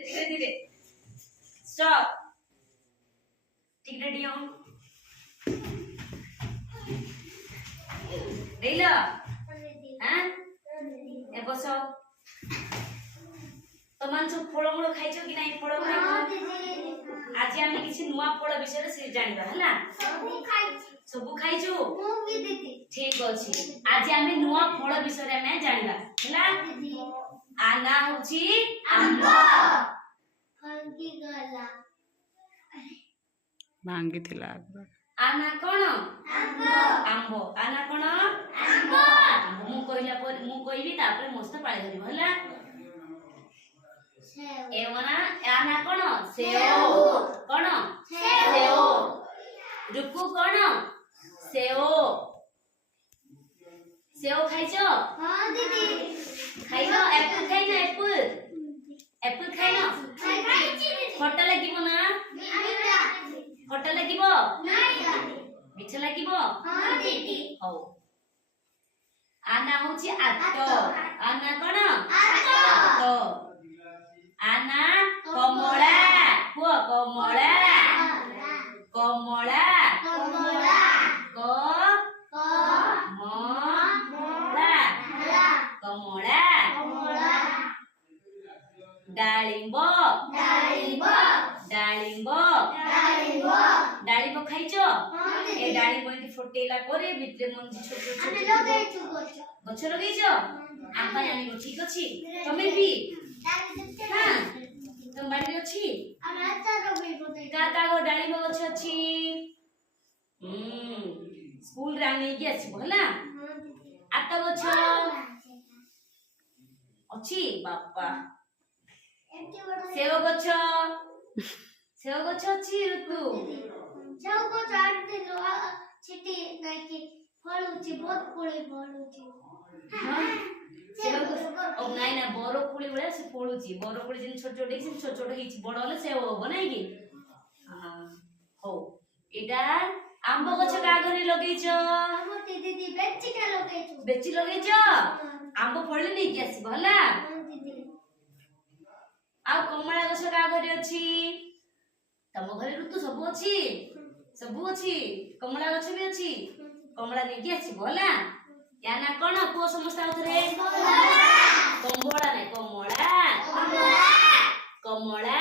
धीरे धीरे स्टॉप ठीक रेडी हो रेला हां ए बसो तमान सब फळमूळ खाइछो कि नाही फळमूळ आज आमे किछि नुवा फळ विषय रे जानिबा हला सब खाइछो मु भी दीदी ठीक अछि आज आमे नुवा फळ विषय रे आमे जानिबा हला आना होछि आंबा भांगी गला भांगी थिला आना कोन आंबो आंबो आना कोन आंबो मु कहिला पर मु कहिबी तापर मस्त पाळी धरिबो हला एवना आना कोन सेओ कोन सेओ रुकु कोन सेओ सेओ खाइछो हां दीदी खाइनो एप्पल खाइनो एप्पल एप्पल खाइनो खाइछि खट्टा लागिबो ना खट्टा लागिबो नाही मिठा लागिबो हां दीदी हो आना होछि आतो आना कोन आतो आना कमला को कमला कमला कमला को कमला कमला कमला डाळिंब डाळिंब डाळिंब डाळिंब डाळिंब खाइछो ए डाळिंब इति फटेला करे भितरे मंजी छोट छोट आमे लगाइछु गछ लगाइछो आंबा जानिबो ठीक अछि तमे भी हां तुम बाड़ी अछि आमे आचार रोबेबो का का गो डाळिंब गछ अछि स्कूल रे आने की अछि भला आता गछ अछि बापा सेव गछ अछि ऋतु सेव गछ आठ दिन छिटी नाही कि फळ अछि बहुत फळे फळ अछि हां सेव गछ ओ नाही ना बरो फुली बळे से फळ अछि बरो फुली जिन छोट छोट हिच छोट छोट हिच बड़ होले सेव हो नाही कि हो एटा आंबो गछ का घरे लगैछ हमर दीदी बेची का लगैछ बेची लगैछ आंबो फळले नै कि आसी भला आ कमला गछ का घरे अछि तम घरे ऋतु सब अछि कमला गछ भी अछि कमला नै कि आसी भला या ना कोन को समस्या उतरे कमला नै कमला कमला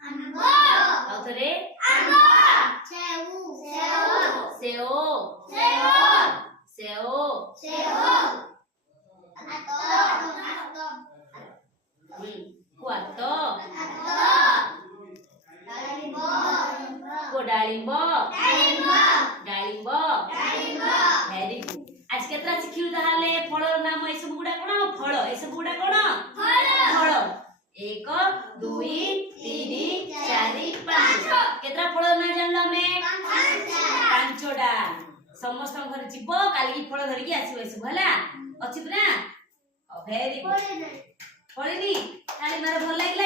आंबो उतरे आंबो सेओ कुआतो डाळिंब वेरी गुड आज केतरा सिखिलु ताहाले फळर नाम ए सब गुडा कोन फळ ए सब गुडा कोन फळ 1 2 3 4 5 केतरा फळ ना जानला मे पांचडा समस्त घर जीव काली फळ धरि के आसी वैसे भला अछि ना वेरी गुड पळिनी ताली मार भल लागला